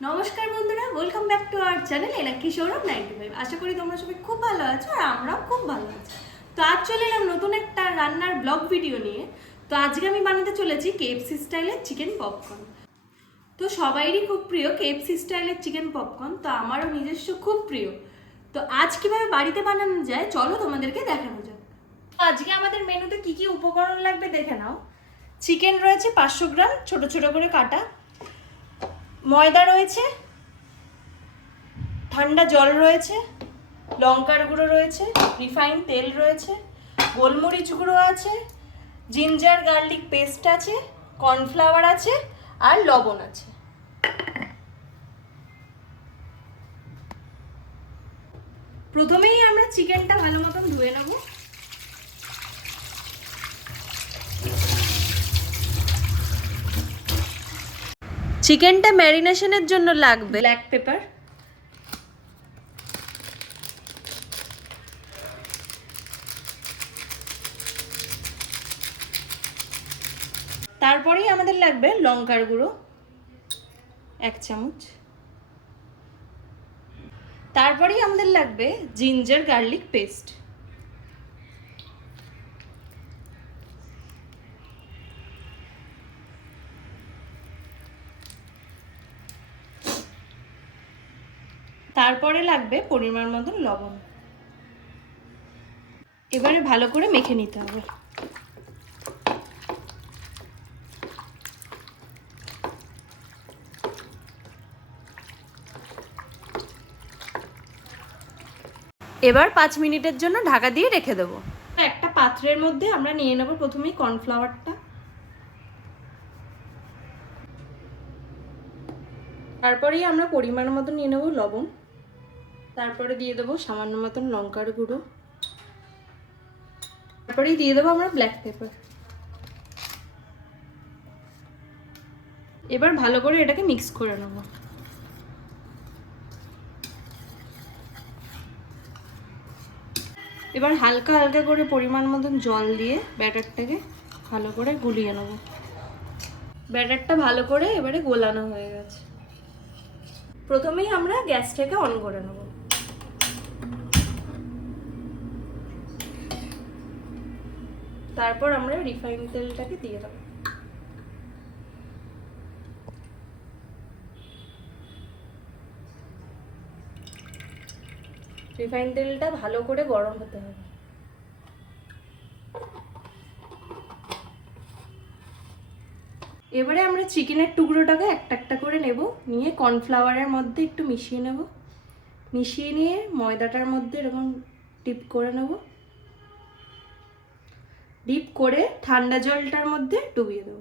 নমস্কার বন্ধুরা, welcome back to our channel এলাকি সৌরভ 95। আশা করি তোমরা সবাই খুব ভালো আছো আর আমরাও খুব ভালো আছি। তো আজ চলে এলাম নতুন একটা রান্নার ব্লগ ভিডিও নিয়ে। তো আজকে আমি বানাতে চলেছি কেএফসি স্টাইলের চিকেন পপকর্ন। তো সবাইরই খুব প্রিয় কেএফসি স্টাইলের চিকেন পপকর্ন, তো আমারও নিজস্ব খুব প্রিয়। তো আজ কিভাবে বাড়িতে বানানো যায় চলো তোমাদেরকে দেখানো যাক। আজকে আমাদের মেনুতে কি কি উপকরণ লাগবে দেখে নাও। চিকেন রয়েছে 500 গ্রাম ছোট ছোট করে কাটা, ময়দা রয়েছে, ঠান্ডা জল রয়েছে, লঙ্কার গুঁড়ো রয়েছে, রিফাইন তেল রয়েছে, গোলমরিচ গুঁড়ো আছে, জিঞ্জার গার্লিক পেস্ট আছে, কর্নফ্লাওয়ার আছে আর লবণ আছে। প্রথমেই আমরা চিকেনটা ভালো মতন ধুয়ে নেব। চিকেনটা ম্যারিনেশনের জন্য লাগবে ব্ল্যাক পেপার, তারপরেই আমাদের লাগবে লঙ্কার গুঁড়ো 1 চামচ, তারপরেই আমাদের লাগবে জিঞ্জার গার্লিক পেস্ট, তারপরে লাগবে পরিমাণ মতন লবণ। এবারে ভালো করে মেখে নিতে হবে। এবার 5 মিনিটের জন্য ঢাকা দিয়ে রেখে দেবো। একটা পাত্রের মধ্যে আমরা নিয়ে নেব প্রথমেই কর্নফ্লাওয়ারটা, তারপরেই আমরা পরিমাণ মতো নিয়ে নেব লবণ, তারপরে দিয়ে দেবো সামান্য মতন লঙ্কার গুঁড়ো, তারপরেই দিয়ে দেবো আমরা ব্ল্যাক পেপার। এবার ভালো করে এটাকে মিক্স করে নেব। এবার হালকা হালকা করে পরিমাণ মতন জল দিয়ে ব্যাটারটাকে ভালো করে গুলিয়ে নেব। ব্যাটারটা ভালো করে এবারে গোলানো হয়ে গেছে। প্রথমেই আমরা গ্যাসটাকে অন করে নেব। তারপর আমরা রিফাইন তেলটাকে দিয়ে দেবো। রিফাইন তেলটা ভালো করে গরম হতে হবে। এবারে আমরা চিকেনের টুকরোটাকে একটা একটা করে নেব, নিয়ে কর্নফ্লাওয়ারের মধ্যে একটু মিশিয়ে নেব, মিশিয়ে নিয়ে ময়দাটার মধ্যে এরকম ডিপ করে নেব, ডিপ করে ঠান্ডা জলটার মধ্যে ডুবিয়ে দেব।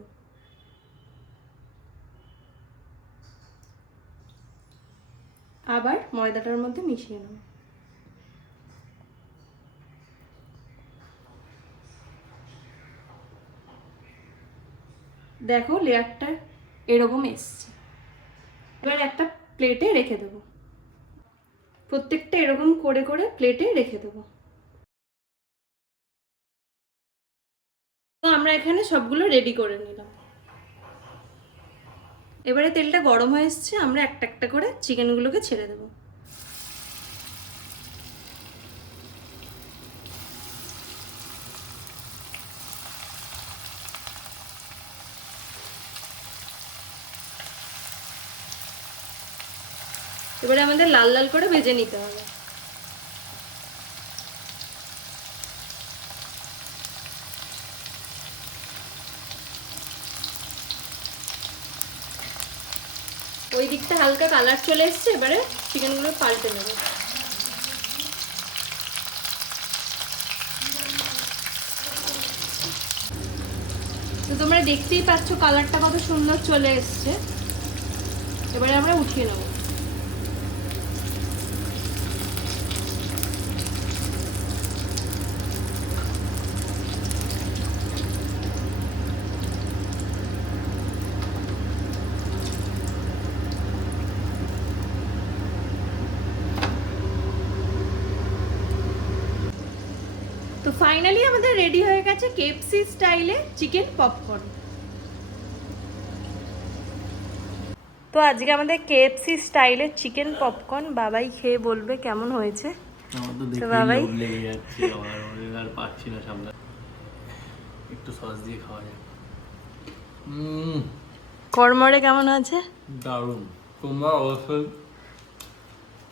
আবার ময়দাটার মধ্যে মিশিয়ে নেব। দেখো লেয়ারটা এরকম এসছে। এবার একটা প্লেটে রেখে দেবো। প্রত্যেকটা এরকম করে করে প্লেটে রেখে দেবো। তো আমরা এখানে সবগুলো রেডি করে নিলাম। এবারে তেলটা গরম হয়ে এসছে, আমরা একটা একটা করে চিকেনগুলোকে ছেড়ে দেবো। এবারে আমাদের লাল লাল করে ভেজে নিতে হবে। ওই দিকটা হালকা কালার চলে এসছে, এবারে চিকেনগুলো পাল্টে নেব। তো তোমরা দেখতেই পাচ্ছ কালারটা কত সুন্দর চলে এসছে। এবারে আমরা উঠিয়ে নেব। তো ফাইনালি আমাদের রেডি হয়ে গেছে কেএফসি স্টাইলে চিকেন পপকর্ন। তো আজকে আমাদের কেএফসি স্টাইলের চিকেন পপকর্ন বাবাই খেয়ে বলবে কেমন হয়েছে। আমার তো দেখে বাবাই লোভ লেগে যাচ্ছে, আমার আর পারছি না সামনে। একটু সস দিয়ে খাওয়া যায়। কড়মড়ে কেমন আছে? দারুণ। তোমরা অবশ্যই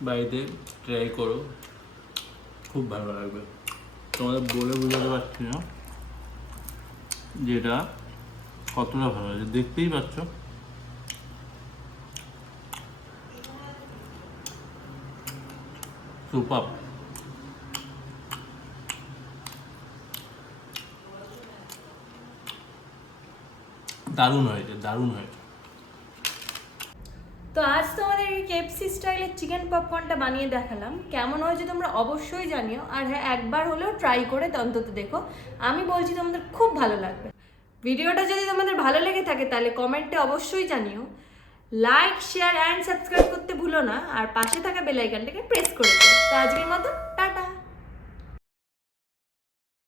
বাড়িতে ট্রাই করো, খুব ভালো লাগবে। তোমাদের বলে বোঝাতে পারছি না যেটা কতটা ভালো লাগে, দেখতেই পাচ্ছ। সুপার। দারুণ হয়েছে, দারুণ হয়েছে। তো আজ তোমাদের এই কেএফসি স্টাইলের চিকেন পপকর্নটা বানিয়ে দেখালাম, কেমন হয়েছে তোমরা অবশ্যই জানিও। আর হ্যাঁ, একবার হলেও ট্রাই করে অন্তত দেখো, আমি বলছি তোমাদের খুব ভালো লাগবে। ভিডিওটা যদি তোমাদের ভালো লেগে থাকে তাহলে কমেন্টে অবশ্যই জানিও। লাইক, শেয়ার অ্যান্ড সাবস্ক্রাইব করতে ভুলো না, আর পাশে থাকা বেল আইকনটাকে প্রেস করে দিও। তো আজকের মতো টাটা।